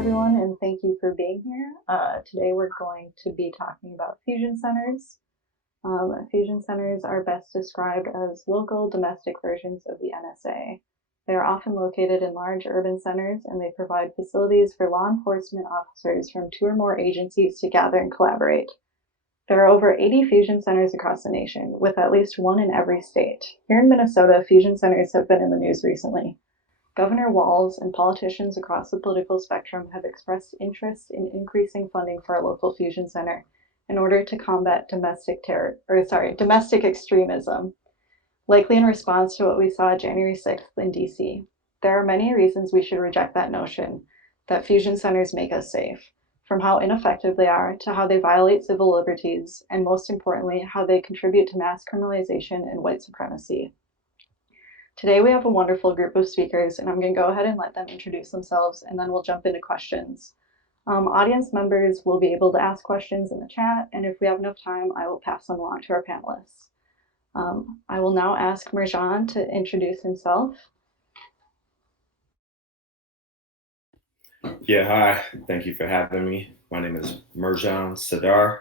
everyone, and thank you for being here. Today we're going to be talking about fusion centers. Fusion centers are best described as local domestic versions of the NSA. They are often located in large urban centers, and they provide facilities for law enforcement officers from 2 or more agencies to gather and collaborate. There are over 80 fusion centers across the nation, with at least 1 in every state. Here in Minnesota, fusion centers have been in the news recently. Governor Walz and politicians across the political spectrum have expressed interest in increasing funding for our local fusion center in order to combat domestic extremism, likely in response to what we saw January 6th in DC. There are many reasons we should reject that notion that fusion centers make us safe, from how ineffective they are to how they violate civil liberties, and most importantly, how they contribute to mass criminalization and white supremacy. Today we have a wonderful group of speakers, and I'm going to go ahead and let them introduce themselves, and then we'll jump into questions. Audience members will be able to ask questions in the chat, and if we have enough time, I will pass them along to our panelists. I will now ask Mirjan to introduce himself. Yeah, hi. Thank you for having me. My name is Mirjan Sadar.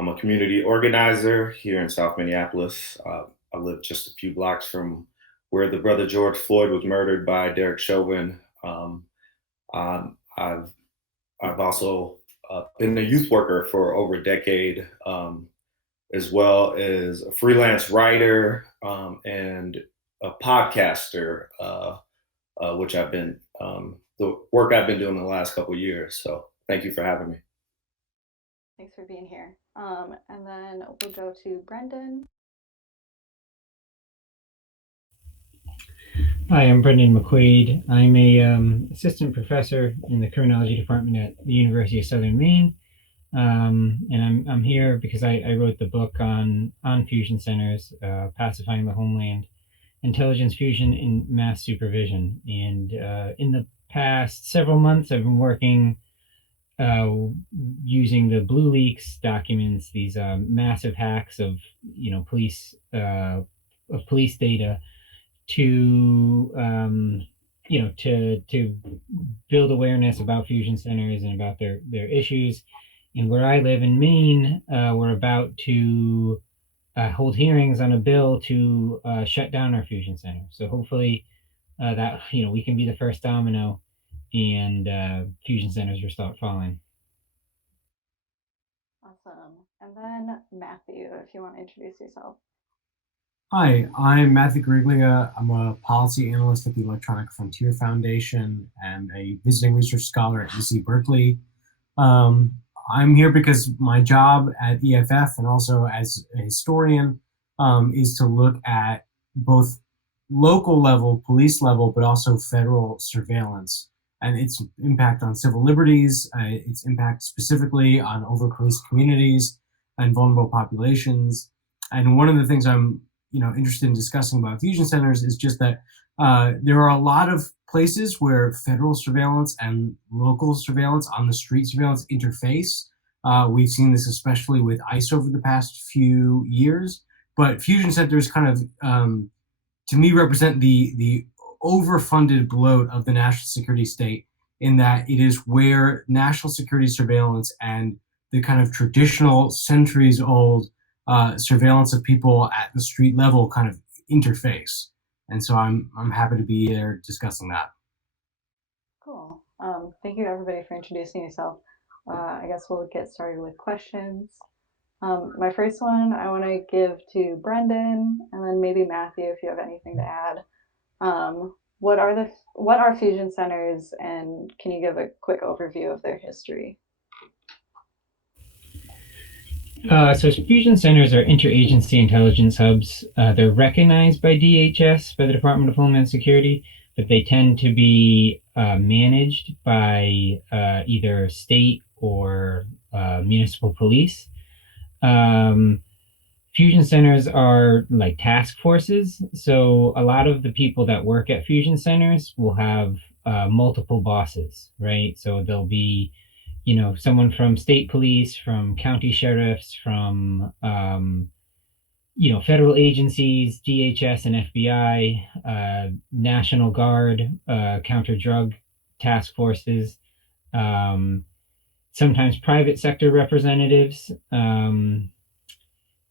I'm a community organizer here in South Minneapolis. I live just a few blocks from where the brother George Floyd was murdered by Derek Chauvin. I've also been a youth worker for over a decade, as well as a freelance writer and a podcaster, which I've been the work I've been doing in the last couple of years. So thank you for having me. Thanks for being here. And then we'll go to Brendan. Hi, I'm Brendan McQuaid. I'm a assistant professor in the criminology department at the University of Southern Maine. And I'm here because I wrote the book on fusion centers, Pacifying the Homeland, Intelligence, Fusion, and Mass Supervision. And in the past several months, I've been working using the Blue Leaks documents, these massive hacks of police data to to build awareness about fusion centers and about their issues. And where I live in Maine, we're about to hold hearings on a bill to shut down our fusion center. So hopefully that we can be the first domino, and fusion centers will start falling. Awesome. And then Matthew, if you want to introduce yourself. Hi, I'm Matthew Griglia. I'm a policy analyst at the Electronic Frontier Foundation and a visiting research scholar at UC Berkeley. I'm here because my job at EFF and also as a historian is to look at both local level, police level, but also federal surveillance and its impact on civil liberties, its impact specifically on over-policed communities and vulnerable populations. And one of the things I'm interested in discussing about fusion centers is just that there are a lot of places where federal surveillance and local surveillance, on the street surveillance, interface. We've seen this especially with ICE over the past few years, but fusion centers kind of, to me, represent the overfunded bloat of the national security state, in that it is where national security surveillance and the kind of traditional centuries-old surveillance of people at the street level kind of interface. And so I'm happy to be there discussing that. Cool. Thank you everybody for introducing yourself. I guess we'll get started with questions. My first one I want to give to Brendan, and then maybe Matthew if you have anything to add. What are fusion centers, and can you give a quick overview of their history? So fusion centers are interagency intelligence hubs. They're recognized by DHS, by the Department of Homeland Security, but they tend to be managed by either state or municipal police. Fusion centers are like task forces. So a lot of the people that work at fusion centers will have multiple bosses, right? So there'll be someone from state police, from county sheriffs, from, federal agencies, DHS and FBI, National Guard, counter drug task forces, sometimes private sector representatives.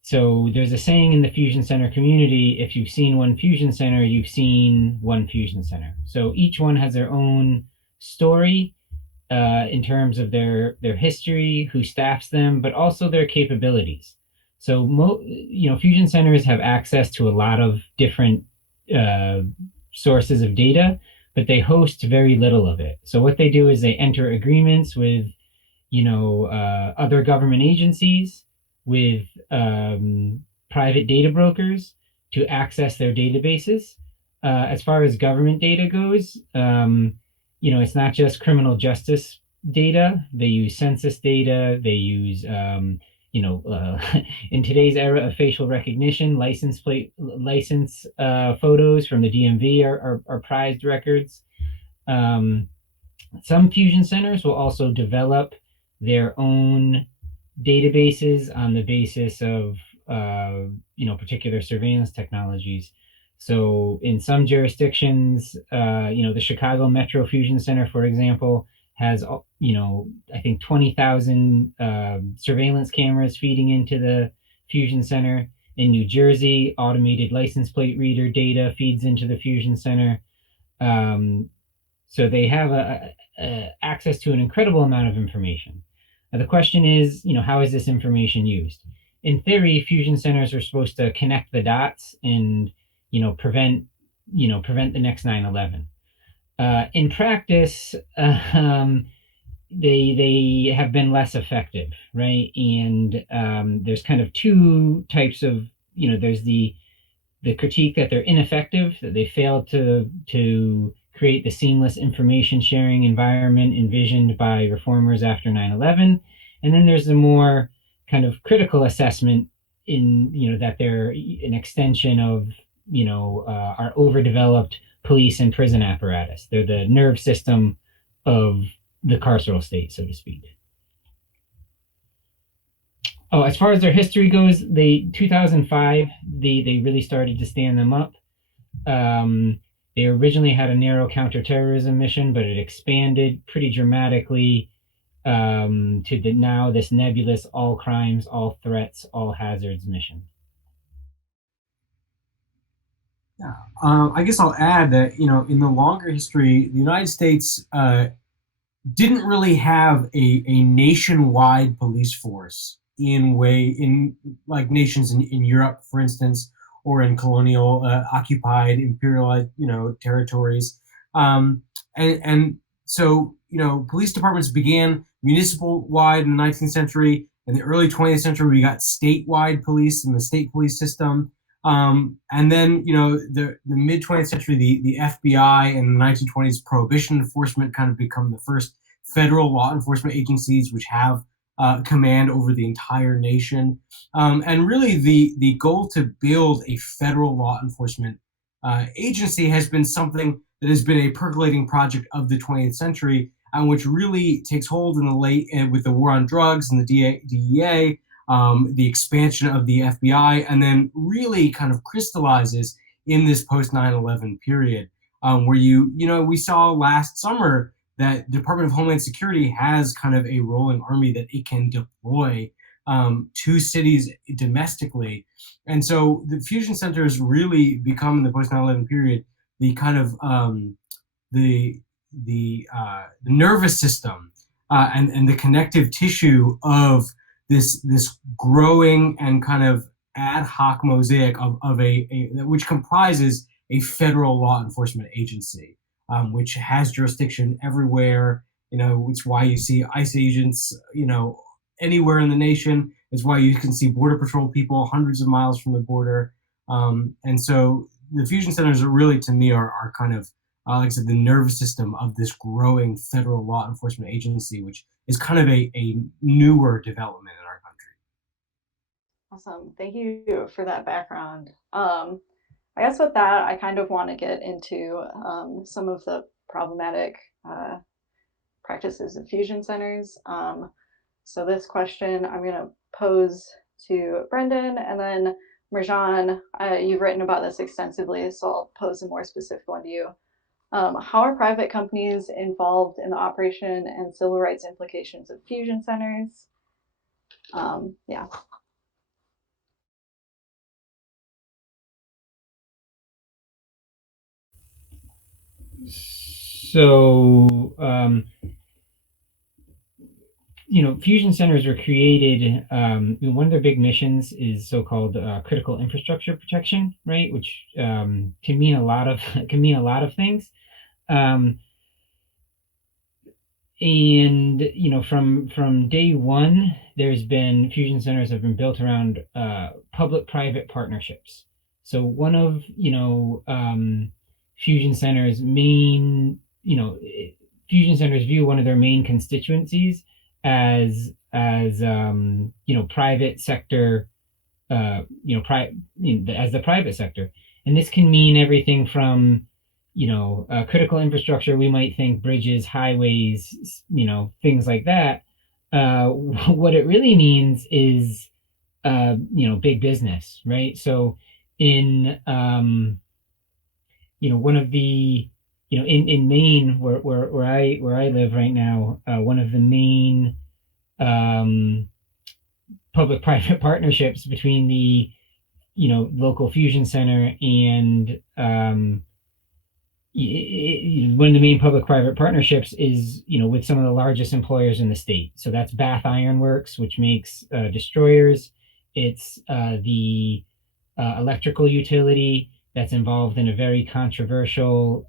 So there's a saying in the Fusion Center community, if you've seen one Fusion Center, you've seen one Fusion Center. So each one has their own story in terms of their history, who staffs them, but also their capabilities. So Fusion Centers have access to a lot of different sources of data, but they host very little of it. So what they do is they enter agreements with other government agencies, with private data brokers to access their databases. As far as government data goes, it's not just criminal justice data. They use census data. They use, in today's era of facial recognition, license photos from the DMV are prized records. Some Fusion Centers will also develop their own databases on the basis of particular surveillance technologies. So in some jurisdictions, the Chicago Metro Fusion Center, for example, has I think 20,000 surveillance cameras feeding into the Fusion Center. In New Jersey, automated license plate reader data feeds into the Fusion Center. So they have access to an incredible amount of information. Now, the question is, how is this information used? In theory, Fusion Centers are supposed to connect the dots and, prevent the next 9/11. In practice, they have been less effective, right? And there's kind of two types of, there's the critique that they're ineffective, that they failed to create the seamless information sharing environment envisioned by reformers after 9/11. And then there's the more kind of critical assessment in, that they're an extension of, our overdeveloped police and prison apparatus. They're the nerve system of the carceral state, so to speak. Oh, as far as their history goes, 2005, they really started to stand them up. They originally had a narrow counterterrorism mission, but it expanded pretty dramatically to now this nebulous all crimes, all threats, all hazards mission. Yeah, I guess I'll add that in the longer history, the United States didn't really have a nationwide police force in like nations in Europe, for instance, or in colonial occupied imperial territories, and so police departments began municipal wide in the 19th century. In the early 20th century, we got statewide police and the state police system. And then, the mid 20th century, the FBI and the 1920s prohibition enforcement kind of become the first federal law enforcement agencies which have command over the entire nation. And really, the goal to build a federal law enforcement agency has been something that has been a percolating project of the 20th century, and which really takes hold in the late with the war on drugs and the DEA. The expansion of the FBI, and then really kind of crystallizes in this post 9/11 period, where we saw last summer that Department of Homeland Security has kind of a rolling army that it can deploy to cities domestically, and so the fusion centers really become in the post 9/11 period the kind of the nervous system and the connective tissue of this growing and kind of ad hoc mosaic of which comprises a federal law enforcement agency, which has jurisdiction everywhere. It's why you see ICE agents, anywhere in the nation. It's why you can see Border Patrol people hundreds of miles from the border. And so the fusion centers are really, to me, are kind of, like I said, the nervous system of this growing federal law enforcement agency, which is kind of a newer development in our country. Awesome. Thank you for that background. I guess with that, I kind of want to get into some of the problematic practices of fusion centers. So this question I'm going to pose to Brendan, and then Marjan, you've written about this extensively, so I'll pose a more specific one to you. How are private companies involved in the operation and civil rights implications of fusion centers? Yeah. So, fusion centers were created. One of their big missions is so-called critical infrastructure protection, right? Which can mean a lot of things. And from day one, there's been fusion centers have been built around public-private partnerships. So one of fusion centers main fusion centers view one of their main constituencies as private sector, as the private sector, and this can mean everything from critical infrastructure. We might think bridges, highways, things like that. What it really means is big business, right? So in one of the in Maine, where I live right now, one of the main public-private partnerships between the local fusion center and one of the main public-private partnerships is with some of the largest employers in the state. So that's Bath Iron Works, which makes destroyers. It's the electrical utility that's involved in a very controversial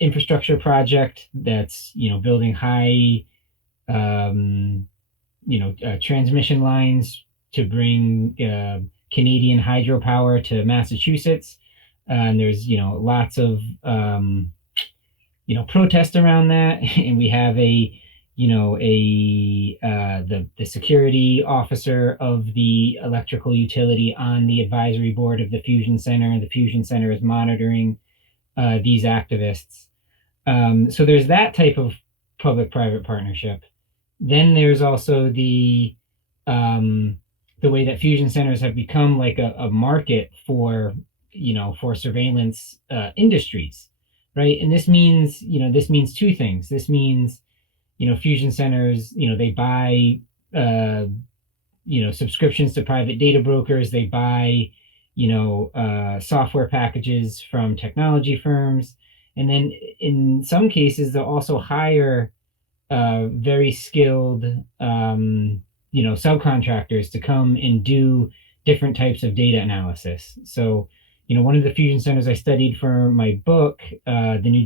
infrastructure project that's building high transmission lines to bring Canadian hydropower to Massachusetts. And there's lots of protest around that, and we have the security officer of the electrical utility on the advisory board of the fusion center, and the fusion center is monitoring these activists. So there's that type of public-private partnership. Then there's also the way that fusion centers have become like a market for surveillance industries, right? And this means two things. This means fusion centers, they buy subscriptions to private data brokers. They buy software packages from technology firms, and then in some cases they'll also hire very skilled subcontractors to come and do different types of data analysis. So one of the fusion centers I studied for my book, the New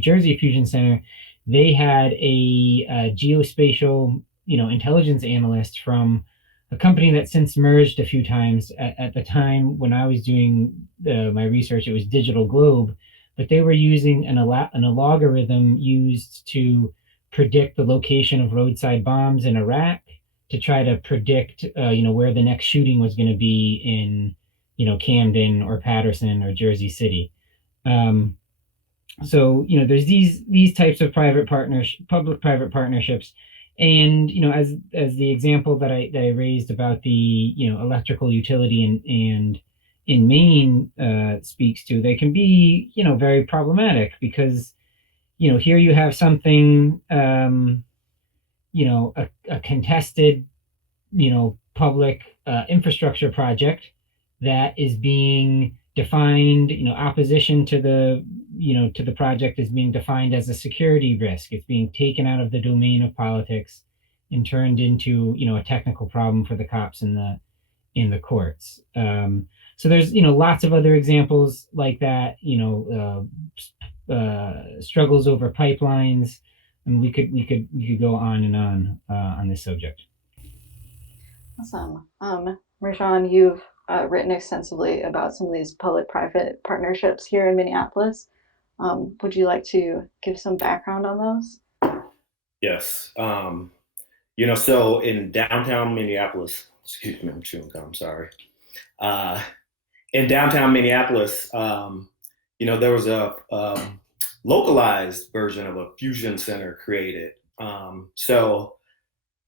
Jersey Fusion Center, they had a geospatial intelligence analyst from a company that since merged a few times. At the time when I was doing my research, it was Digital Globe, but they were using an algorithm used to predict the location of roadside bombs in Iraq, to try to predict where the next shooting was going to be in Camden or Patterson or Jersey City. So there's these types of public-private partnerships, and as the example that I raised about the electrical utility and in Maine speaks to, they can be very problematic, because here you have something a contested public infrastructure project that is being defined, opposition to the project is being defined as a security risk. It's being taken out of the domain of politics and turned into a technical problem for the cops in the courts. So there's lots of other examples like that. Struggles over pipelines, and we could go on and on this subject. Awesome. Rajan, you've written extensively about some of these public-private partnerships here in Minneapolis. Would you like to give some background on those? Yes. So in downtown Minneapolis, excuse me, I'm chewing gum, sorry. In downtown Minneapolis, there was a localized version of a fusion center created. So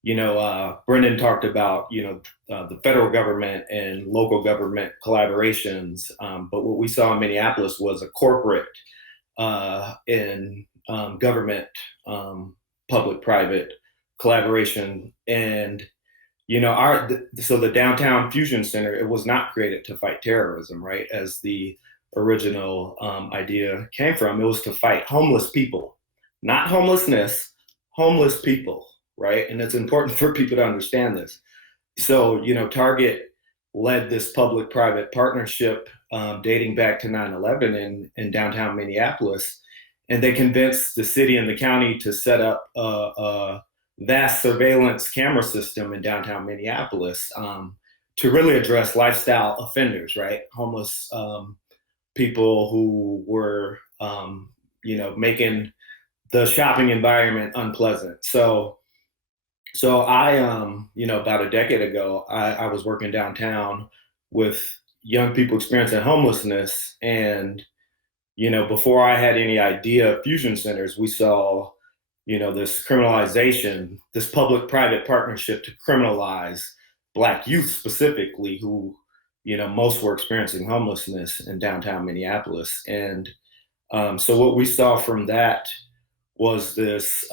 Brendan talked about, the federal government and local government collaborations. But what we saw in Minneapolis was a corporate and government, public-private collaboration. And, so the Downtown Fusion Center, it was not created to fight terrorism, right? As the original idea came from, it was to fight homeless people, not homelessness, homeless people. Right. And it's important for people to understand this. So, Target led this public private partnership dating back to 9/11 in downtown Minneapolis. And they convinced the city and the county to set up a vast surveillance camera system in downtown Minneapolis to really address lifestyle offenders, right? Homeless people who were, making the shopping environment unpleasant. So I, about a decade ago, I was working downtown with young people experiencing homelessness. And, before I had any idea of fusion centers, we saw, this criminalization, this public-private partnership to criminalize Black youth specifically who, most were experiencing homelessness in downtown Minneapolis. And so what we saw from that was this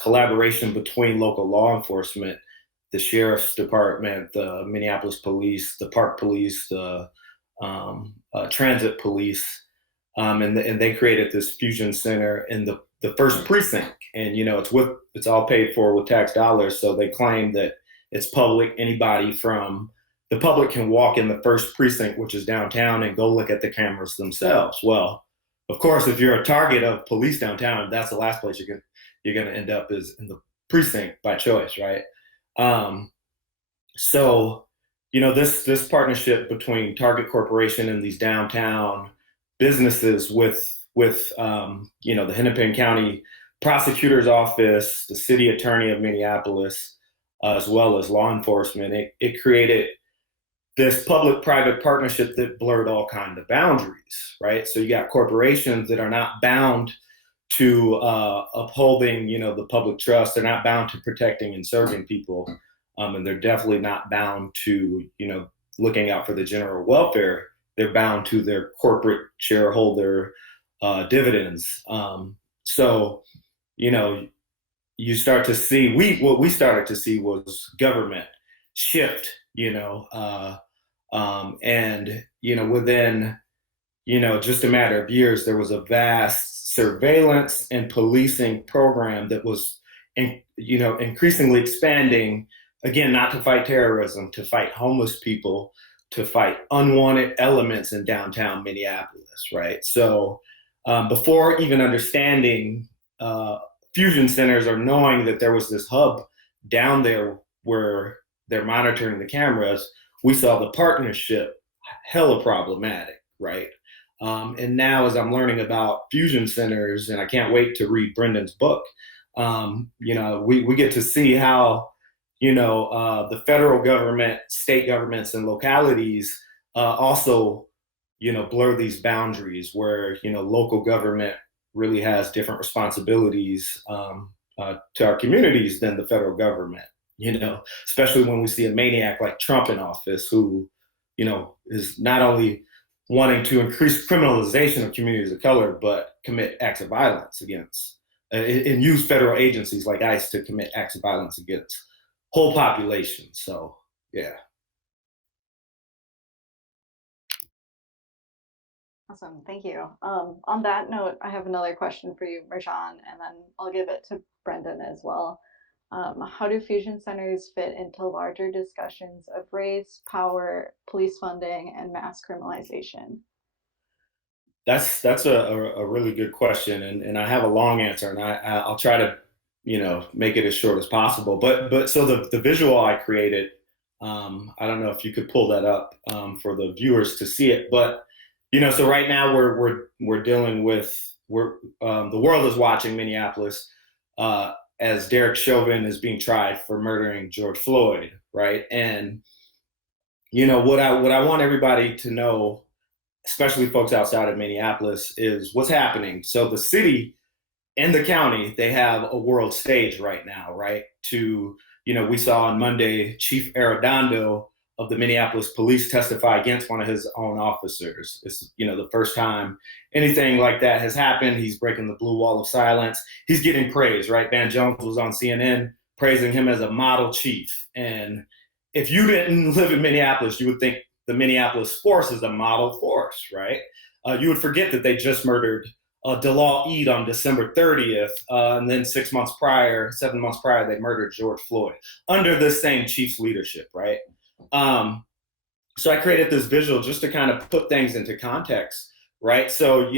collaboration between local law enforcement, the sheriff's department, the Minneapolis police, the park police, the transit police, and they created this fusion center in the first precinct. And it's all paid for with tax dollars. So they claim that it's public. Anybody from the public can walk in the first precinct, which is downtown, and go look at the cameras themselves. Well, of course, if you're a target of police downtown, that's the last place you're going to end up is in the precinct by choice, right? So, this partnership between Target Corporation and these downtown businesses with the Hennepin County Prosecutor's Office, the City Attorney of Minneapolis, as well as law enforcement, it created this public-private partnership that blurred all kinds of boundaries, right? So you got corporations that are not bound to upholding, the public trust. They're not bound to protecting and serving people, and they're definitely not bound to, looking out for the general welfare. They're bound to their corporate shareholder dividends. So, you start to see what we started to see was government shift, and within just a matter of years, there was a vast surveillance and policing program that was increasingly expanding, again, not to fight terrorism, to fight homeless people, to fight unwanted elements in downtown Minneapolis, right? So before even understanding fusion centers or knowing that there was this hub down there where they're monitoring the cameras, we saw the partnership hella problematic, right? And now as I'm learning about fusion centers, and I can't wait to read Brendan's book, we get to see how, the federal government, state governments, and localities also, blur these boundaries where, local government really has different responsibilities to our communities than the federal government, especially when we see a maniac like Trump in office who, is not only wanting to increase criminalization of communities of color, but commit acts of violence against, and use federal agencies like ICE to commit acts of violence against whole populations. So, yeah. Awesome, thank you. On that note, I have another question for you, Marjan, and then I'll give it to Brendan as well. How do fusion centers fit into larger discussions of race, power, police funding, and mass criminalization? That's a really good question, and I have a long answer, and I'll try to make it as short as possible. But so the visual I created, I don't know if you could pull that up for the viewers to see it, but so right now we're dealing with the world is watching Minneapolis as Derek Chauvin is being tried for murdering George Floyd, right? And what I want everybody to know, especially folks outside of Minneapolis, is what's happening. So the city in the county, they have a world stage right now, right? We saw on Monday, Chief Arredondo of the Minneapolis police testify against one of his own officers. It's, the first time anything like that has happened. He's breaking the blue wall of silence. He's getting praise, right? Van Jones was on CNN praising him as a model chief. And if you didn't live in Minneapolis, you would think the Minneapolis force is a model force, right? You would forget that they just murdered Delal Eid on December 30th, and then 7 months prior, they murdered George Floyd under this same chief's leadership, right? So I created this visual just to kind of put things into context, right? So,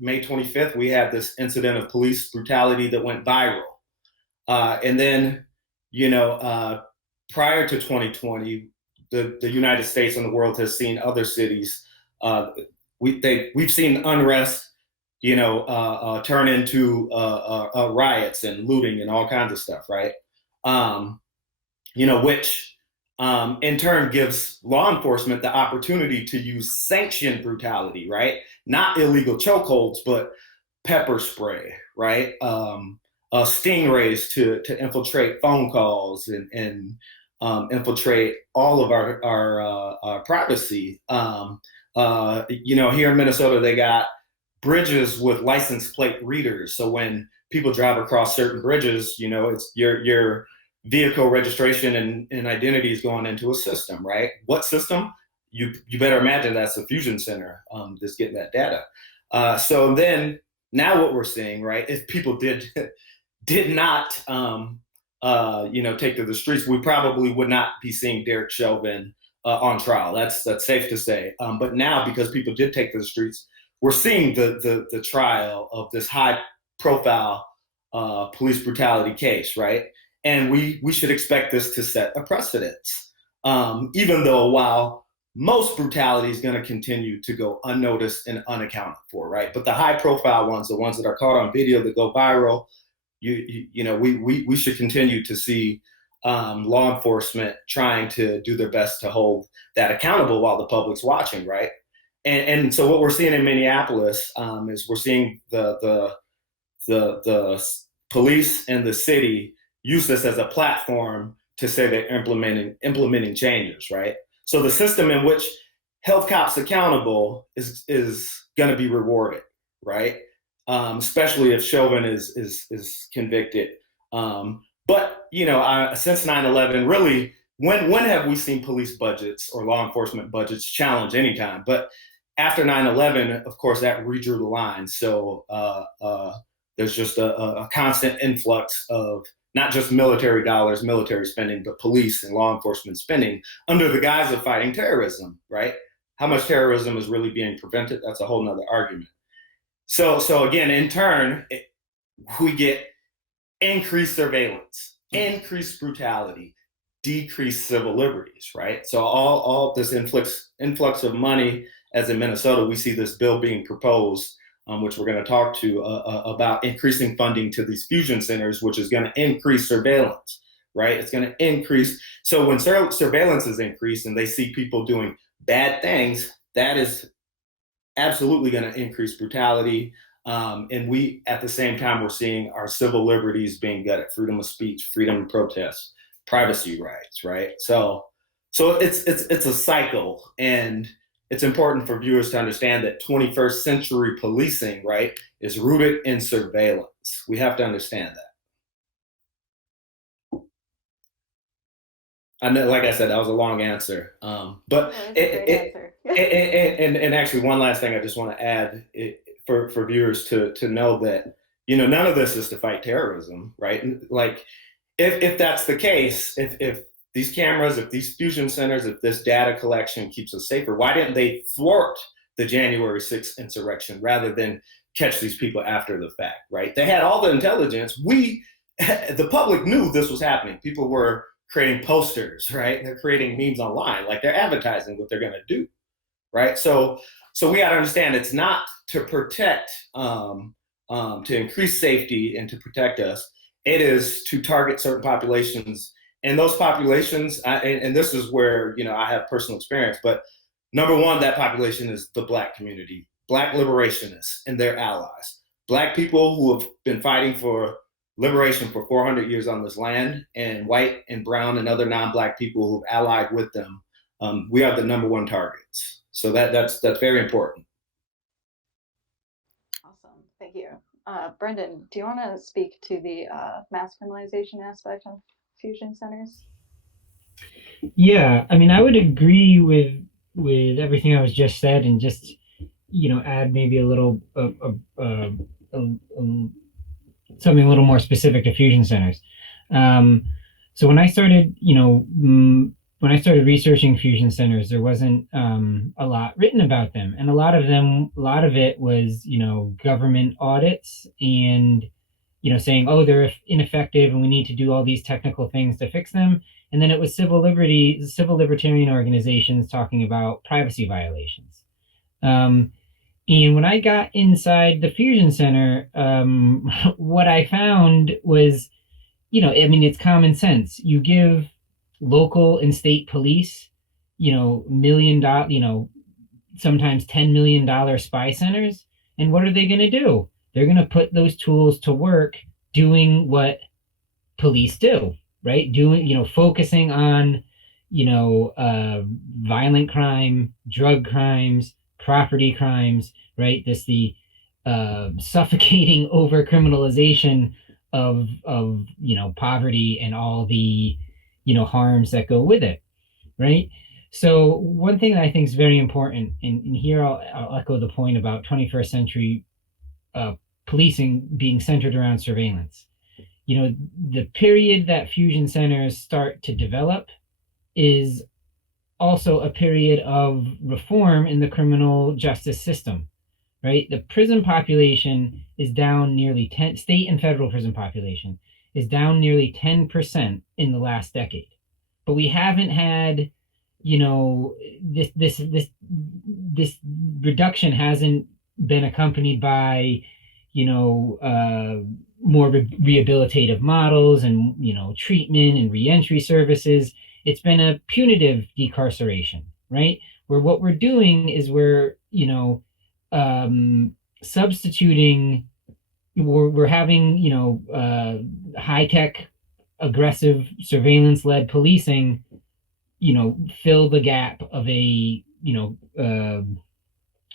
May 25th, we had this incident of police brutality that went viral. And then, prior to 2020, the United States and the world has seen other cities. We've seen unrest, turn into riots and looting and all kinds of stuff, right? Which in turn gives law enforcement the opportunity to use sanctioned brutality, right? Not illegal chokeholds, but pepper spray, right? Stingrays to infiltrate phone calls and infiltrate all of our privacy. Here in Minnesota, they got bridges with license plate readers. So when people drive across certain bridges, it's your vehicle registration and identity is going into a system, right? What system? You better imagine that's a Fusion Center that's getting that data. So then now what we're seeing, right, if people did not take to the streets, we probably would not be seeing Derek Chauvin on trial. That's safe to say. But now, because people did take to the streets, we're seeing the trial of this high profile police brutality case, right? And we should expect this to set a precedence. Even though while most brutality is going to continue to go unnoticed and unaccounted for, right? But the high profile ones, the ones that are caught on video that go viral, we should continue to see law enforcement trying to do their best to hold that accountable while the public's watching, right? And so what we're seeing in Minneapolis is we're seeing the police and the city use this as a platform to say they're implementing changes, right? So the system in which held cops accountable is going to be rewarded, right? Especially if Chauvin is convicted. But since 9/11, really, when have we seen police budgets or law enforcement budgets challenged anytime? But after 9/11, of course, that redrew the line. So there's just a constant influx of not just military dollars, military spending, but police and law enforcement spending under the guise of fighting terrorism, right? How much terrorism is really being prevented? That's a whole nother argument. So again, in turn, we get increased surveillance, increased brutality, decreased civil liberties, right? So all this influx of money, as in Minnesota, we see this bill being proposed, which we're going to talk to about increasing funding to these fusion centers, which is going to increase surveillance, right? It's going to increase. So when surveillance is increased and they see people doing bad things, that is absolutely going to increase brutality. And we, at the same time, we're seeing our civil liberties being gutted: freedom of speech, freedom of protest, privacy rights, right? So it's a cycle, and it's important for viewers to understand that 21st century policing, right, is rooted in surveillance. We have to understand that. I know, like I said, that was a long answer, but and actually one last thing I just want to add for viewers to know that, none of this is to fight terrorism, right? Like if that's the case, if these cameras, if these fusion centers, if this data collection keeps us safer, why didn't they thwart the January 6th insurrection rather than catch these people after the fact, right? They had all the intelligence. The public knew this was happening. People were creating posters, right? They're creating memes online, like they're advertising what they're going to do, right? So we got to understand it's not to protect, to increase safety and to protect us. It is to target certain populations. And those populations, and this is where, I have personal experience, but number one, that population is the Black community, Black liberationists and their allies. Black people who have been fighting for liberation for 400 years on this land, and white and brown and other non-Black people who've allied with them, we are the #1 targets. So that's very important. Awesome, thank you. Brendan, do you want to speak to the mass criminalization aspect of fusion centers? Yeah, I mean, I would agree with everything that was just said, and just add maybe a little something a little more specific to fusion centers. So when I started, when I started researching fusion centers, there wasn't a lot written about them, and a lot of it was government audits and saying, oh, they're ineffective and we need to do all these technical things to fix them. And then it was civil libertarian organizations talking about privacy violations. And when I got inside the Fusion Center, what I found was, I mean, it's common sense. You give local and state police, $1 million, sometimes $10 million spy centers. And what are they going to do? They're going to put those tools to work doing what police do, right? Focusing on, violent crime, drug crimes, property crimes, right? The suffocating over criminalization of poverty and all the harms that go with it, right? So one thing that I think is very important, and here I'll echo the point about 21st century policing being centered around surveillance. The period that fusion centers start to develop is also a period of reform in the criminal justice system, right? The prison population is down nearly 10, state and federal prison population is down nearly 10% in the last decade. But we haven't had, this reduction hasn't been accompanied by, more rehabilitative models and, treatment and reentry services. It's been a punitive decarceration, right? Where what we're doing is we're, substituting, we're having, high-tech, aggressive, surveillance-led policing, fill the gap of a,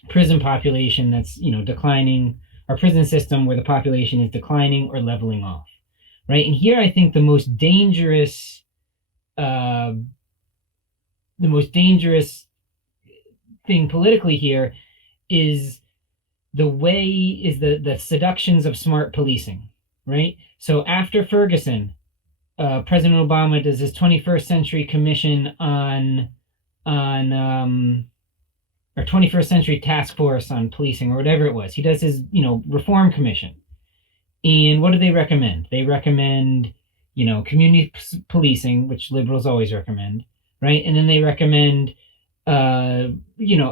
prison population that's, declining, our prison system where the population is declining or leveling off, right? And here I think the most dangerous thing politically here is the seductions of smart policing, right? So after Ferguson, President Obama does his 21st Century Commission on or 21st Century Task Force on Policing, or whatever it was. He does his, reform commission. And what do they recommend? They recommend, community policing, which liberals always recommend, right? And then they recommend,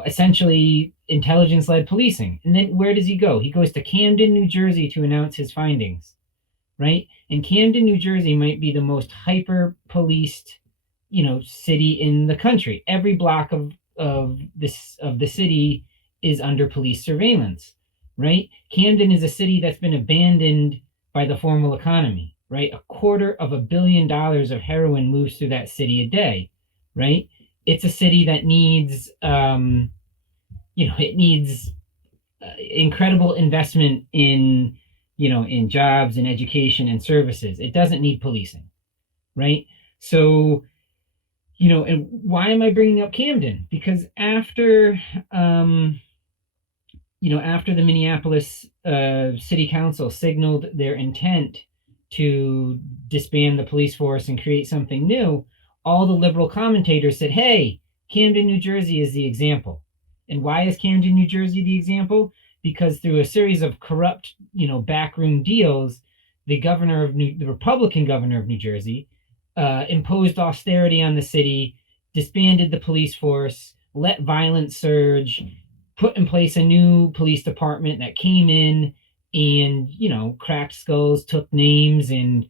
essentially intelligence-led policing. And then where does he go? He goes to Camden, New Jersey to announce his findings, right? And Camden, New Jersey might be the most hyper-policed, city in the country. Every block of the city is under police surveillance, right? Camden is a city that's been abandoned by the formal economy, right? $250 million of heroin moves through that city a day, right? It's a city that needs, it needs incredible investment in, in jobs and education and services. It doesn't need policing, right? So, and why am I bringing up Camden? Because after, after the Minneapolis City Council signaled their intent to disband the police force and create something new, all the liberal commentators said, hey, Camden, New Jersey is the example. And why is Camden, New Jersey the example? Because through a series of corrupt, backroom deals, the Republican governor of New Jersey, imposed austerity on the city, disbanded the police force, let violence surge, put in place a new police department that came in and, cracked skulls, took names, and,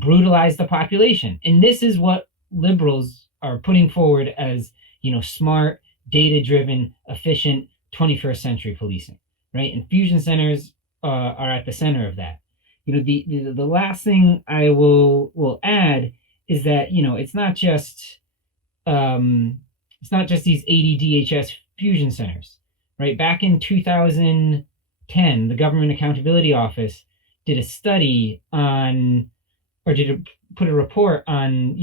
brutalized the population. And this is what liberals are putting forward as, smart, data-driven, efficient 21st century policing, right? And fusion centers are at the center of that. The last thing I will add is that it's not just these 80 DHS fusion centers, right? Back in 2010, the Government Accountability Office did a study on, or put a report on,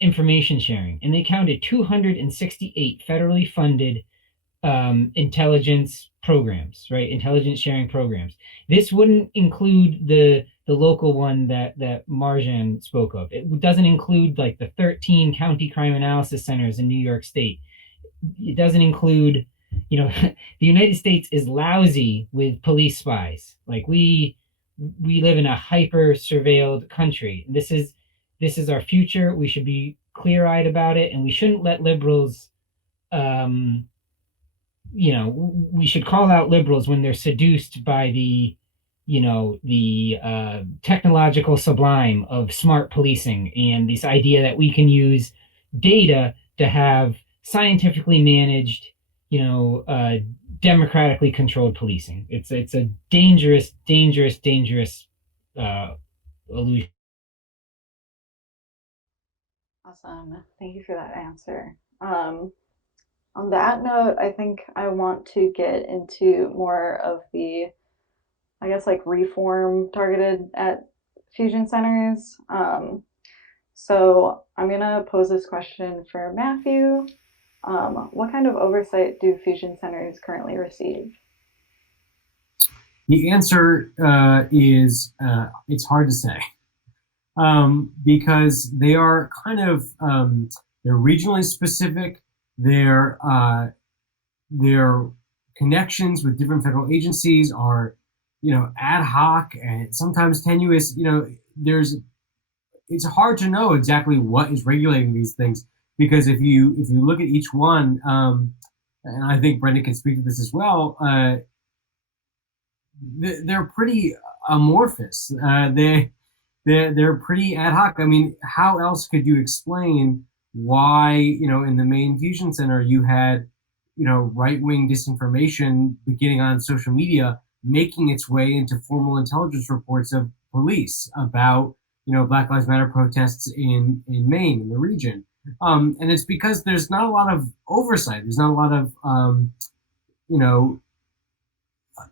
information sharing, and they counted 268 federally funded intelligence programs, right? Intelligence sharing programs. This wouldn't include the local one that Marjan spoke of. It doesn't include like the 13 county crime analysis centers in New York State. It doesn't include, the United States is lousy with police spies. Like we live in a hyper surveilled country. This is our future. We should be clear-eyed about it, and we shouldn't let liberals we should call out liberals when they're seduced by the technological sublime of smart policing and this idea that we can use data to have scientifically managed, democratically controlled policing. It's a dangerous illusion. Awesome. Thank you for that answer. On that note, I think I want to get into more of the, I guess, like reform targeted at fusion centers. So I'm going to pose this question for Matthew. What kind of oversight do fusion centers currently receive? The answer is it's hard to say because they are kind of they're regionally specific. Their connections with different federal agencies are, ad hoc and sometimes tenuous. It's hard to know exactly what is regulating these things because if you look at each one, and I think Brendan can speak to this as well, they're pretty amorphous. They're pretty ad hoc. I mean, how else could you explain why, in the Maine Fusion Center, you had, right-wing disinformation beginning on social media, making its way into formal intelligence reports of police about, Black Lives Matter protests in Maine, in the region. And it's because there's not a lot of oversight. There's not a lot of,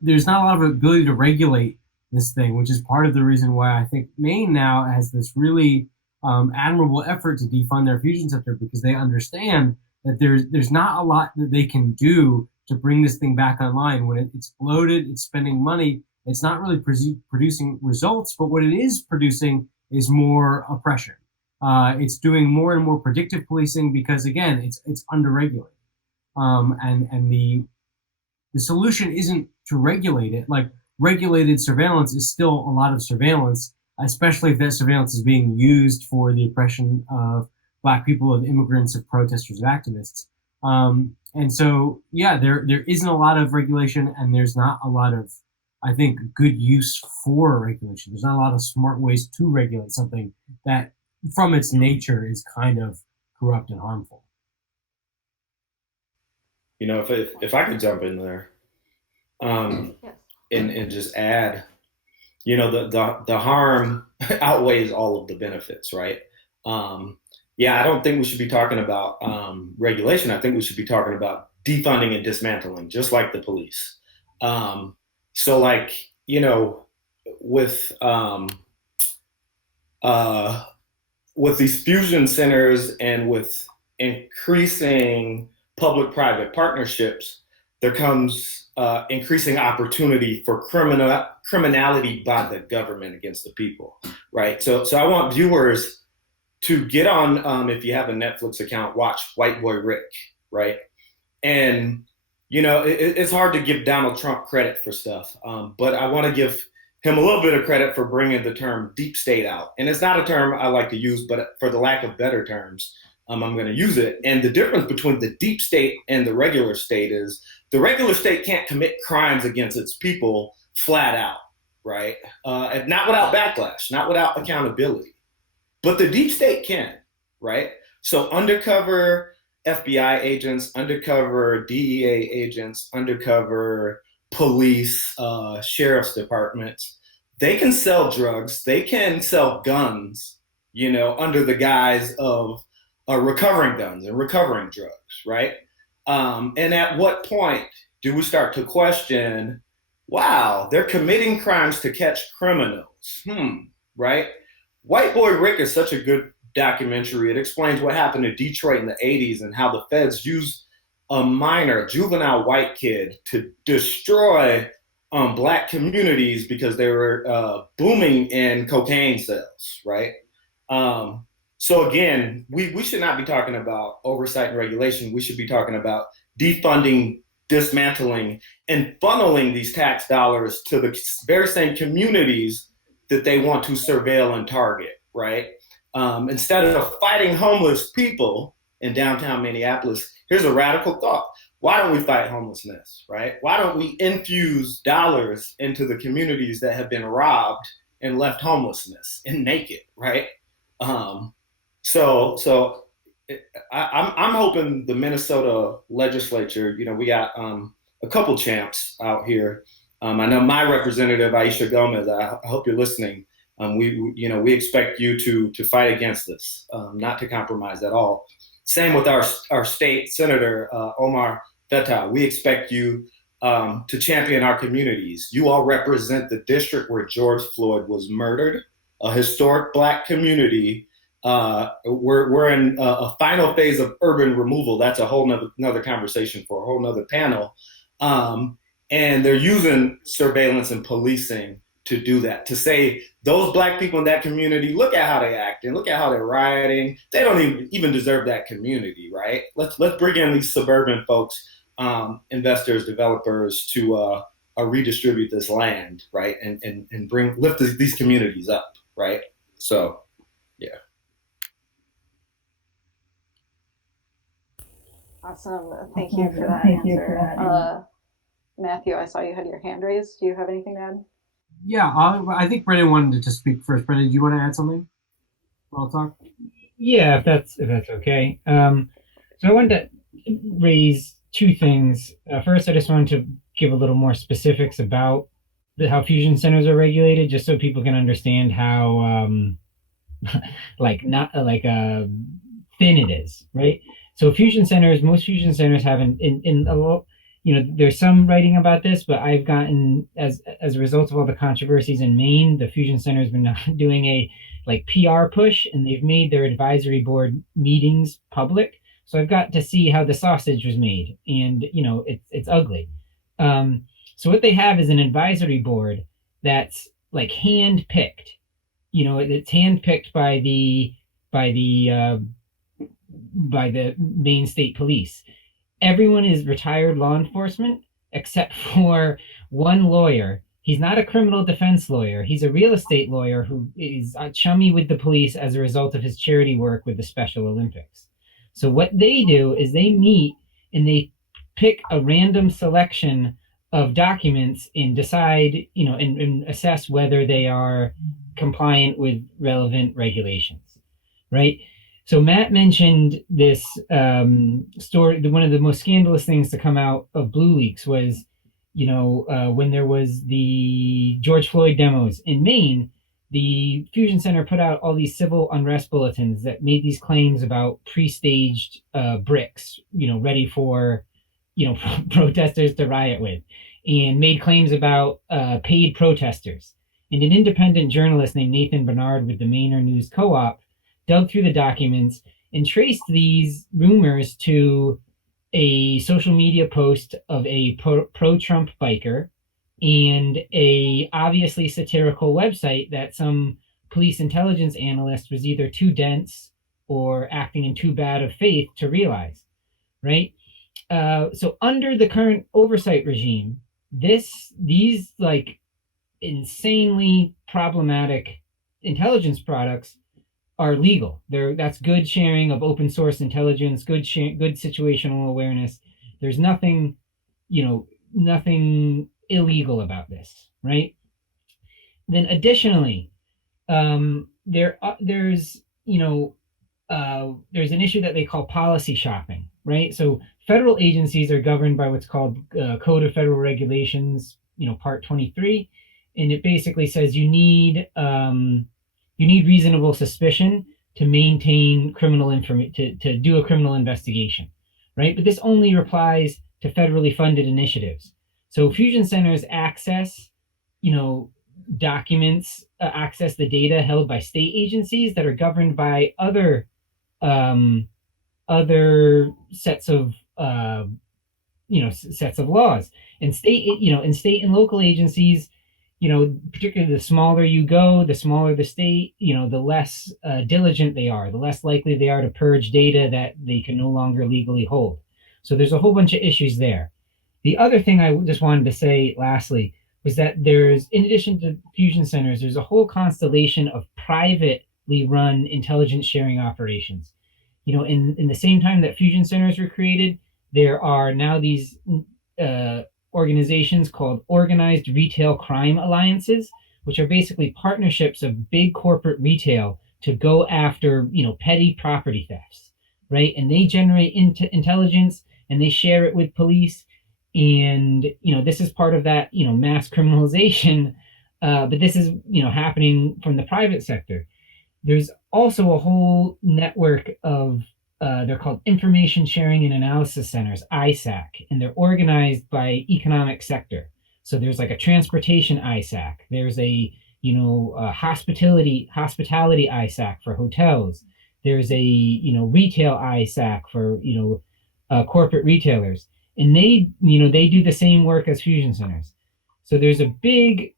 there's not a lot of ability to regulate this thing, which is part of the reason why I think Maine now has this really admirable effort to defund their fusion center, because they understand that there's not a lot that they can do to bring this thing back online. When it's bloated, it's spending money, it's not really producing results, but what it is producing is more oppression. It's doing more and more predictive policing because, again, it's under-regulated. And the solution isn't to regulate it. Like, regulated surveillance is still a lot of surveillance, especially if that surveillance is being used for the oppression of Black people, of immigrants, of protesters, of activists. And so, yeah, there isn't a lot of regulation, and there's not a lot of, I think, good use for regulation. There's not a lot of smart ways to regulate something that, from its nature, is kind of corrupt and harmful. If I could jump in there, and just add, the harm outweighs all of the benefits, right? I don't think we should be talking about regulation. I think we should be talking about defunding and dismantling, just like the police. So, like, with these fusion centers and with increasing public-private partnerships, there comes increasing opportunity for criminality by the government against the people, right? So I want viewers to get on, if you have a Netflix account, watch White Boy Rick, right? And, it's hard to give Donald Trump credit for stuff, but I want to give him a little bit of credit for bringing the term deep state out. And it's not a term I like to use, but for the lack of better terms, I'm going to use it. And the difference between the deep state and the regular state is the regular state can't commit crimes against its people flat out, right? Not without backlash, not without accountability. But the deep state can, right? So undercover FBI agents, undercover DEA agents, undercover police, sheriff's departments, they can sell drugs, they can sell guns, under the guise of recovering guns and recovering drugs, right? And at what point do we start to question, wow, they're committing crimes to catch criminals, right? White Boy Rick is such a good documentary. It explains what happened to Detroit in the 80s and how the feds used a minor, juvenile white kid to destroy Black communities because they were booming in cocaine sales, right? So again, we should not be talking about oversight and regulation. We should be talking about defunding, dismantling, and funneling these tax dollars to the very same communities that they want to surveil and target, right? Instead of fighting homeless people in downtown Minneapolis, here's a radical thought. Why don't we fight homelessness, right? Why don't we infuse dollars into the communities that have been robbed and left homelessness and naked, right? So I'm hoping the Minnesota legislature, we got a couple champs out here. I know my representative, Aisha Gomez, I hope you're listening. We expect you to fight against this, not to compromise at all. Same with our state senator, Omar Feta. We expect you to champion our communities. You all represent the district where George Floyd was murdered, a historic Black community. We're in a final phase of urban removal. That's a whole nother conversation for a whole nother panel. And they're using surveillance and policing to do that, to say those Black people in that community, look at how they act and look at how they're rioting. They don't even deserve that community, right? Let's bring in these suburban folks, investors, developers to redistribute this land, right? And lift these communities up, right? So, yeah. Awesome. Thank you for that answer. Matthew, I saw you had your hand raised. Do you have anything to add? Yeah, I think Brendan wanted to speak first. Brendan, do you want to add something? I'll talk. Yeah, if that's okay. So I wanted to raise two things. First, I just wanted to give a little more specifics about how fusion centers are regulated, just so people can understand how thin it is, right? So most fusion centers have there's some writing about this, but I've gotten, as a result of all the controversies in Maine, the fusion center has been doing a PR push, and they've made their advisory board meetings public. So I've got to see how the sausage was made, and it's ugly. So what they have is an advisory board that's hand picked. It's hand picked by the Maine State Police. Everyone is retired law enforcement except for one lawyer. He's not a criminal defense lawyer. He's a real estate lawyer who is chummy with the police as a result of his charity work with the Special Olympics. So what they do is they meet and they pick a random selection of documents and decide, and assess whether they are compliant with relevant regulations, right? So Matt mentioned this story. One of the most scandalous things to come out of Blue Leaks was, when there was the George Floyd demos in Maine, the Fusion Center put out all these civil unrest bulletins that made these claims about pre-staged bricks, ready for, protesters to riot with, and made claims about paid protesters. And an independent journalist named Nathan Bernard with the Mainer News Co-op dug through the documents and traced these rumors to a social media post of a pro-Trump biker and a obviously satirical website that some police intelligence analyst was either too dense or acting in too bad of faith to realize, right? So under the current oversight regime, these insanely problematic intelligence products are legal. That's good sharing of open source intelligence, good situational awareness. There's nothing illegal about this, right? Then additionally, there's there's an issue that they call policy shopping, right? So federal agencies are governed by what's called Code of Federal Regulations, Part 23, and it basically says you need reasonable suspicion to maintain criminal information to do a criminal investigation, right? But this only applies to federally funded initiatives. So fusion centers access, documents, access the data held by state agencies that are governed by um, other sets of sets of laws. And state and local agencies, particularly the smaller you go, the smaller the state, the less diligent they are, the less likely they are to purge data that they can no longer legally hold. So there's a whole bunch of issues there. The other thing I just wanted to say lastly was that in addition to fusion centers, there's a whole constellation of privately run intelligence sharing operations. In the same time that fusion centers were created, there are now these organizations called organized retail crime alliances, which are basically partnerships of big corporate retail to go after petty property thefts, right? And they generate intelligence and they share it with police. And this is part of that mass criminalization, but this is happening from the private sector. There's also a whole network of they're called Information Sharing and Analysis Centers, ISAC, and they're organized by economic sector. So there's like a transportation ISAC. There's a hospitality ISAC for hotels. There's a retail ISAC for corporate retailers, and they do the same work as fusion centers. So there's a big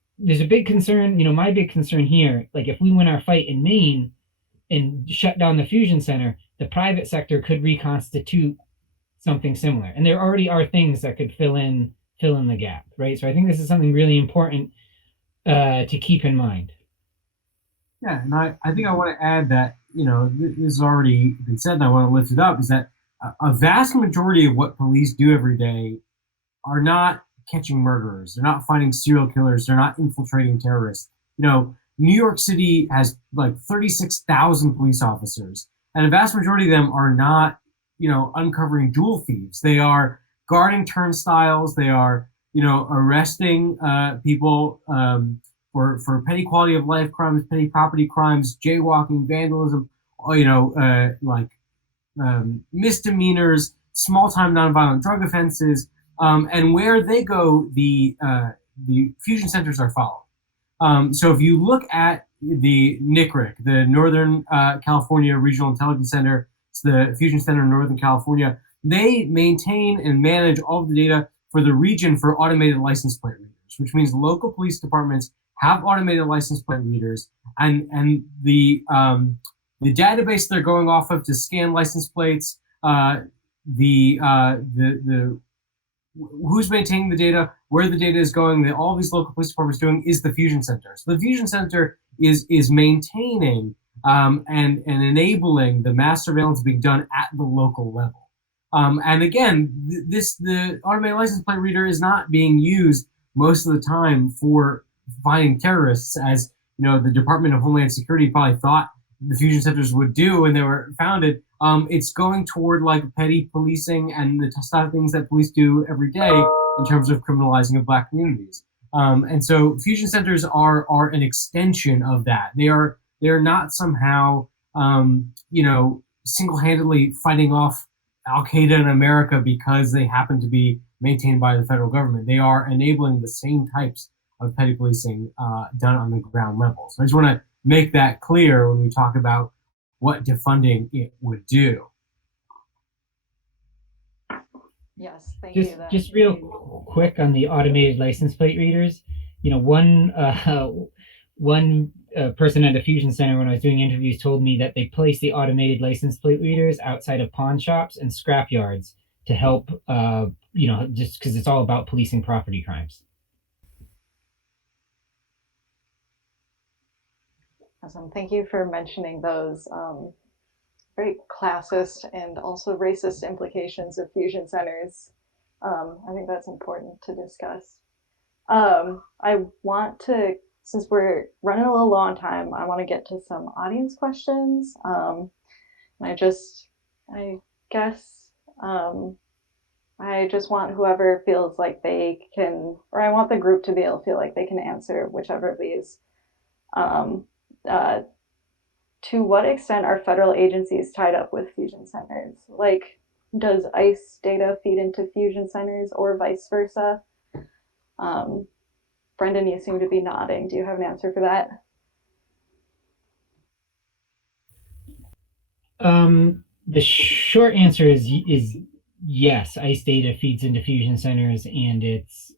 concern. My big concern here, like if we win our fight in Maine and shut down the fusion center, the private sector could reconstitute something similar, and there already are things that could fill in the gap, right? So I think this is something really important to keep in mind. Yeah, and I think I want to add that this has already been said, and I want to lift it up, is that a vast majority of what police do every day are not catching murderers. They're not finding serial killers. They're not infiltrating terrorists. New York City has like 36,000 police officers, and a vast majority of them are not, uncovering jewel thieves. They are guarding turnstiles. They are, arresting people for petty quality of life crimes, petty property crimes, jaywalking, vandalism, misdemeanors, small-time nonviolent drug offenses, and where they go, the fusion centers are followed. So if you look at the NCRIC, the Northern California Regional Intelligence Center, it's the Fusion Center in Northern California, they maintain and manage all of the data for the region for automated license plate readers, which means local police departments have automated license plate readers, and the database they're going off of to scan license plates, the who's maintaining the data, where the data is going, all these local police departments doing is the Fusion Center. So the Fusion Center is maintaining and enabling the mass surveillance being done at the local level. And again, the automated license plate reader is not being used most of the time for finding terrorists, as the Department of Homeland Security probably thought the fusion centers would do when they were founded. It's going toward like petty policing and the stuff of things that police do every day in terms of criminalizing of Black communities. And so fusion centers are an extension of that. They're not somehow single-handedly fighting off Al-Qaeda in America because they happen to be maintained by the federal government. They are enabling the same types of petty policing done on the ground level. So I just want to make that clear when we talk about what defunding it would do. Yes, thank you. Just real quick on the automated license plate readers. One person at a fusion center when I was doing interviews told me that they place the automated license plate readers outside of pawn shops and scrap yards to help, just because it's all about policing property crimes. Awesome. Thank you for mentioning those very classist and also racist implications of fusion centers. I think that's important to discuss. I want to, since we're running a little low on time, I want to get to some audience questions. I guess, I just want whoever feels like they can, or I want the group to be able to feel like they can answer whichever of these. Um, uh, to what extent are federal agencies tied up with fusion centers? Like, does ICE data feed into fusion centers or vice versa? Brendan, you seem to be nodding. Do you have an answer for that? The short answer is yes. ICE data feeds into fusion centers, and its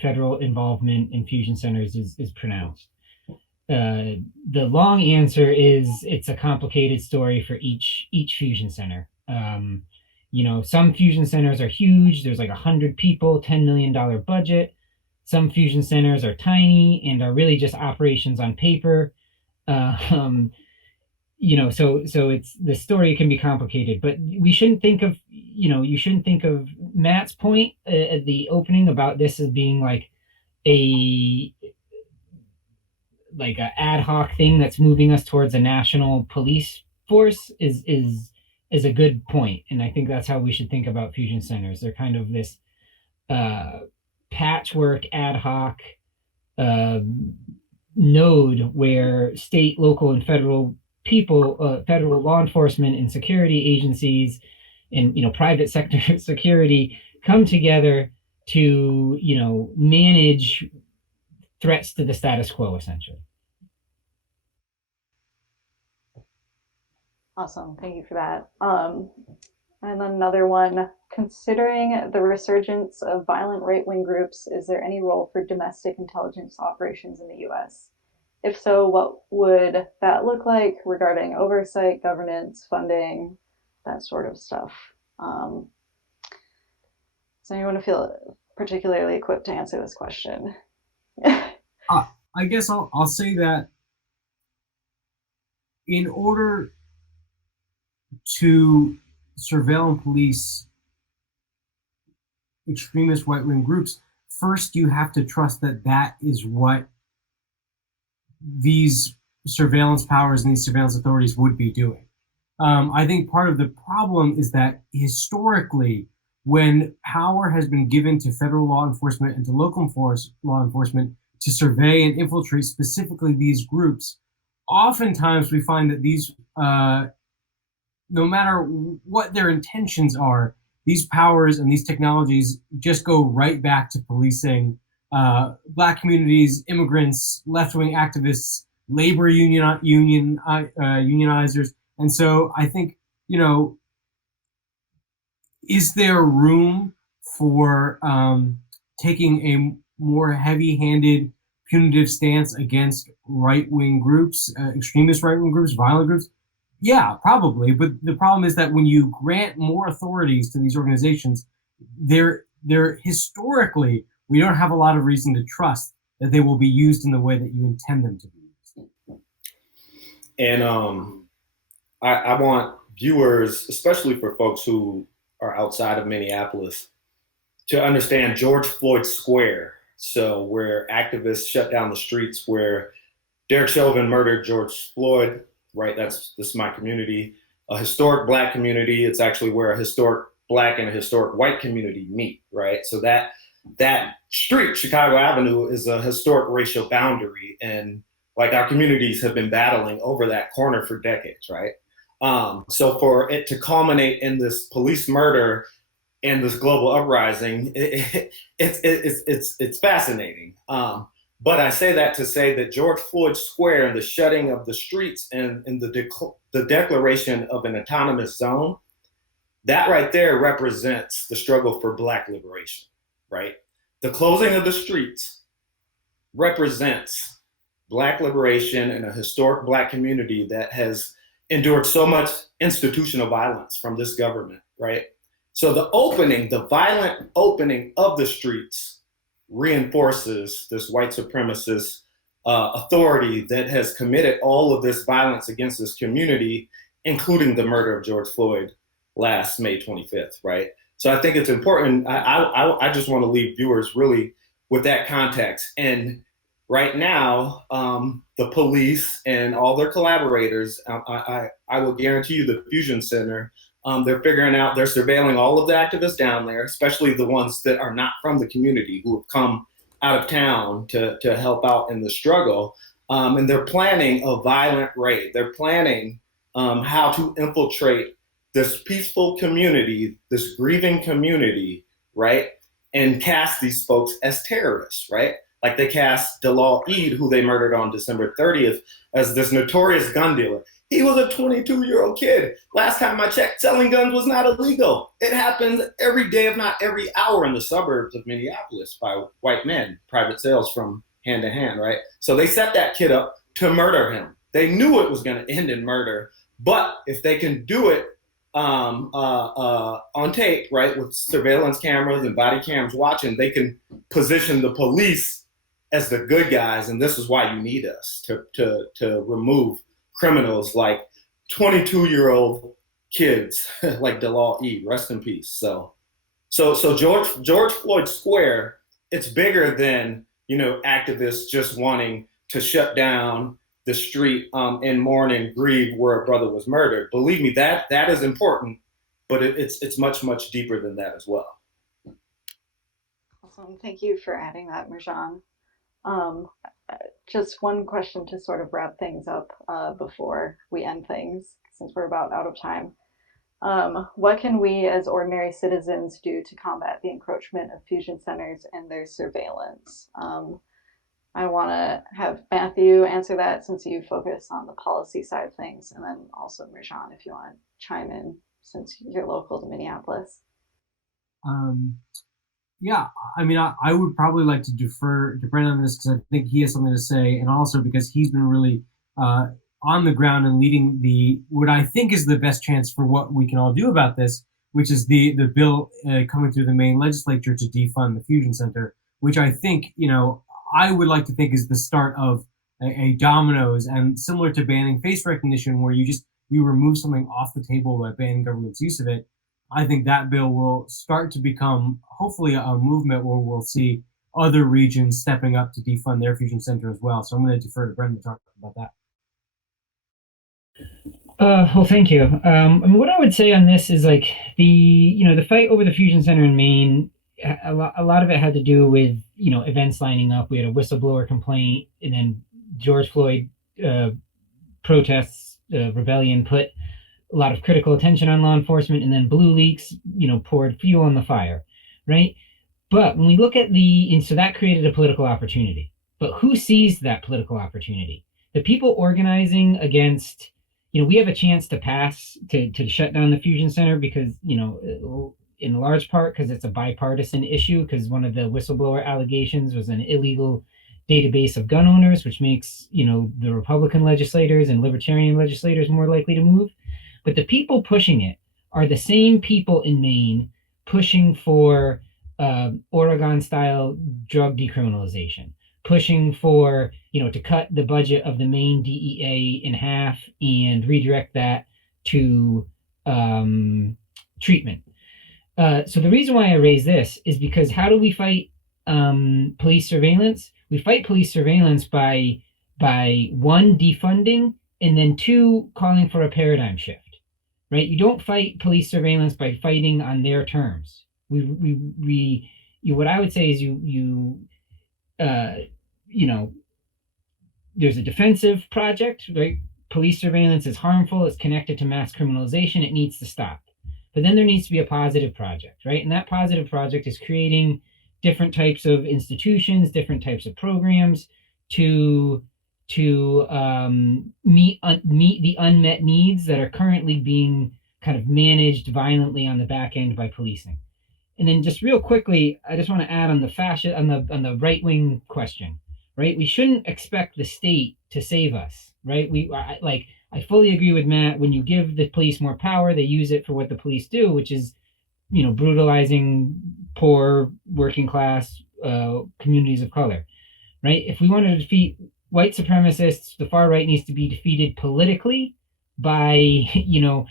federal involvement in fusion centers is pronounced. The long answer is it's a complicated story for each fusion center. Some fusion centers are huge. There's like 100 people, $10 million budget. Some fusion centers are tiny and are really just operations on paper. So it's the story can be complicated, but we shouldn't think of, you shouldn't think of Matt's point at the opening about this as being like a ad hoc thing that's moving us towards a national police force is a good point. And I think that's how we should think about fusion centers. They're kind of this patchwork ad hoc node where state, local, and federal people, federal law enforcement and security agencies and private sector security come together to manage threats to the status quo, essentially. Awesome, thank you for that. And then another one, considering the resurgence of violent right-wing groups, is there any role for domestic intelligence operations in the US? If so, what would that look like regarding oversight, governance, funding, that sort of stuff? Does anyone feel particularly equipped to answer this question? I guess I'll say that in order to surveil and police extremist right-wing groups, first you have to trust that is what these surveillance powers and these surveillance authorities would be doing. I think part of the problem is that historically, when power has been given to federal law enforcement and to local law enforcement to survey and infiltrate specifically these groups, oftentimes we find that these, no matter what their intentions are, these powers and these technologies just go right back to policing Black communities, immigrants, left-wing activists, labor unionizers. And so I think, is there room for taking a more heavy-handed punitive stance against right-wing groups, extremist right-wing groups, violent groups? Yeah, probably. But the problem is that when you grant more authorities to these organizations, they're historically, we don't have a lot of reason to trust that they will be used in the way that you intend them to be used. And I want viewers, especially for folks who are outside of Minneapolis, to understand George Floyd Square. So where activists shut down the streets, where Derek Chauvin murdered George Floyd, right? This is my community, a historic Black community. It's actually where a historic Black and a historic white community meet, right? So that street, Chicago Avenue, is a historic racial boundary, and like our communities have been battling over that corner for decades, right? So for it to culminate in this police murder and this global uprising, it's fascinating. But I say that to say that George Floyd Square and the shutting of the streets and the declaration of an autonomous zone, that right there represents the struggle for Black liberation, right? The closing of the streets represents Black liberation in a historic Black community that has endured so much institutional violence from this government, right? So the violent opening of the streets reinforces this white supremacist authority that has committed all of this violence against this community, including the murder of George Floyd last May 25th, right? So I think it's important. I just want to leave viewers really with that context. And right now, the police and all their collaborators, I will guarantee you the Fusion Center, they're figuring out, they're surveilling all of the activists down there, especially the ones that are not from the community who have come out of town to help out in the struggle. And they're planning a violent raid. They're planning how to infiltrate this peaceful community, this grieving community, right? And cast these folks as terrorists, right? Like they cast Dalal Eid, who they murdered on December 30th, as this notorious gun dealer. He was a 22-year-old kid. Last time I checked, selling guns was not illegal. It happens every day, if not every hour, in the suburbs of Minneapolis by white men, private sales from hand to hand, right? So they set that kid up to murder him. They knew it was going to end in murder, but if they can do it on tape, right, with surveillance cameras and body cams watching, they can position the police as the good guys, and this is why you need us to remove criminals like 22-year-old kids like Dalal Eid, rest in peace. So George Floyd Square, it's bigger than, you know, activists just wanting to shut down the street and mourn and grieve where a brother was murdered. Believe me, that is important, but it's much deeper than that as well. Awesome, thank you for adding that, Marjan. Just one question to sort of wrap things up before we end things, since we're about out of time. What can we as ordinary citizens do to combat the encroachment of fusion centers and their surveillance? I want to have Matthew answer that, since you focus on the policy side of things, and then also Marjan, if you want to chime in, since you're local to Minneapolis. Yeah, I mean, I would probably like to defer to Brendan on this, because I think he has something to say, and also because he's been really on the ground and leading what I think is the best chance for what we can all do about this, which is the bill coming through the Maine legislature to defund the Fusion Center, which I think, you know, I would like to think is the start of a dominoes, and similar to banning face recognition, where you remove something off the table by banning government's use of it. I think that bill will start to become, hopefully, a movement where we'll see other regions stepping up to defund their fusion center as well. So I'm going to defer to Brendan to talk about that. Well, thank you. I mean, what I would say on this is, like, the fight over the fusion center in Maine, a lot of it had to do with, events lining up. We had a whistleblower complaint, and then George Floyd protests, rebellion put a lot of critical attention on law enforcement, and then Blue Leaks, poured fuel on the fire, right? But when we look at so that created a political opportunity. But who seized that political opportunity? The people organizing against, we have a chance to pass, to shut down the Fusion Center, because, in large part because it's a bipartisan issue, because one of the whistleblower allegations was an illegal database of gun owners, which makes, the Republican legislators and libertarian legislators more likely to move. But the people pushing it are the same people in Maine pushing for Oregon-style drug decriminalization, pushing for, to cut the budget of the Maine DEA in half and redirect that to treatment. So the reason why I raise this is because how do we fight police surveillance? We fight police surveillance by one, defunding, and then two, calling for a paradigm shift. Right? You don't fight police surveillance by fighting on their terms. What I would say is there's a defensive project, right? Police surveillance is harmful. It's connected to mass criminalization. It needs to stop. But then there needs to be a positive project, right? And that positive project is creating different types of institutions, different types of programs to meet the unmet needs that are currently being kind of managed violently on the back end by policing. And then just real quickly, I just want to add on the right-wing question, right? We shouldn't expect the state to save us, right? I fully agree with Matt. When you give the police more power, they use it for what the police do, which is, brutalizing poor working class communities of color, right? If we want to defeat white supremacists, the far right needs to be defeated politically by the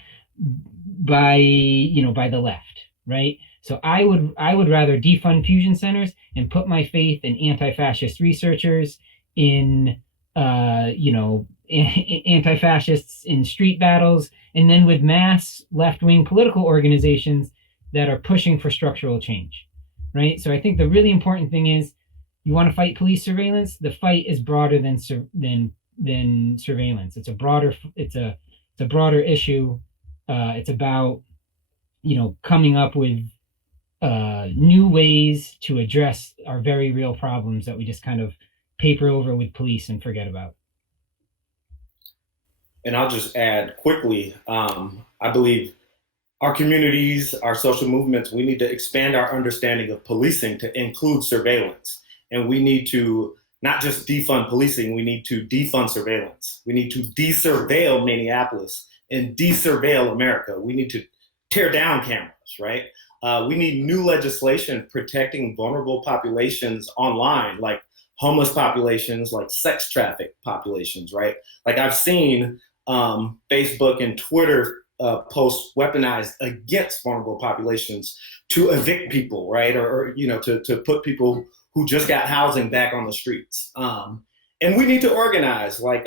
left, right? So I would rather defund fusion centers and put my faith in anti-fascist researchers in anti-fascists in street battles, and then with mass left-wing political organizations that are pushing for structural change, right? So I think the really important thing is, you want to fight police surveillance. The fight is broader than surveillance. It's a broader issue. It's about coming up with new ways to address our very real problems that we just kind of paper over with police and forget about. And I'll just add quickly, I believe our communities, our social movements, we need to expand our understanding of policing to include surveillance. And we need to not just defund policing, we need to defund surveillance. We need to de-surveil Minneapolis and de-surveil America. We need to tear down cameras, right? We need new legislation protecting vulnerable populations online, like homeless populations, like sex trafficked populations, right? Like I've seen Facebook and Twitter posts weaponized against vulnerable populations to evict people, right? Or to put people who just got housing back on the streets. And we need to organize, like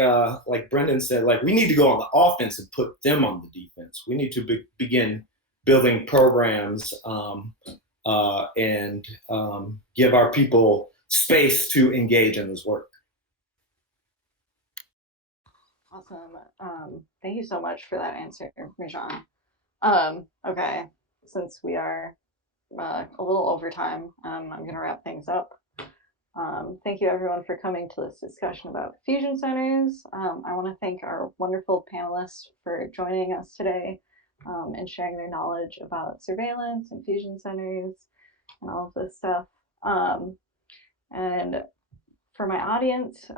Brendan said, like we need to go on the offense and put them on the defense. We need to begin building programs and give our people space to engage in this work. Awesome. Thank you so much for that answer, Rajan. Okay, since we are a little over time, I'm going to wrap things up. Thank you everyone for coming to this discussion about fusion centers. I want to thank our wonderful panelists for joining us today and sharing their knowledge about surveillance and fusion centers and all of this stuff. And for my audience,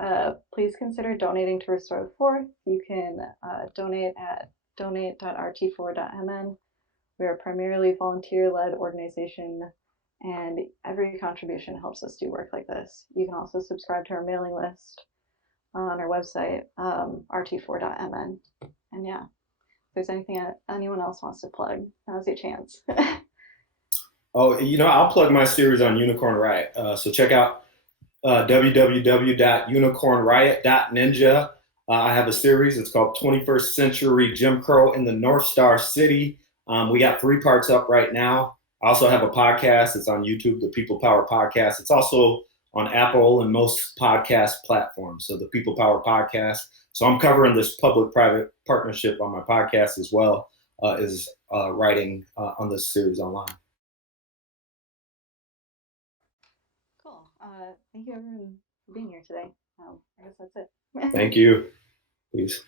please consider donating to Restore the Fourth. You can donate at donate.rt4MN. We are a primarily volunteer-led organization, and every contribution helps us do work like this. You can also subscribe to our mailing list on our website, rt4.mn. And yeah, if there's anything anyone else wants to plug, now's your chance. Oh, I'll plug my series on Unicorn Riot. So check out www.unicornriot.ninja. I have a series. It's called 21st Century Jim Crow in the North Star City. We got 3 parts up right now. I also have a podcast. It's on YouTube, the People Power Podcast. It's also on Apple and most podcast platforms. So the People Power Podcast. So I'm covering this public-private partnership on my podcast as well as writing on this series online. Cool. Thank you everyone for being here today. I guess that's it. Thank you. Peace.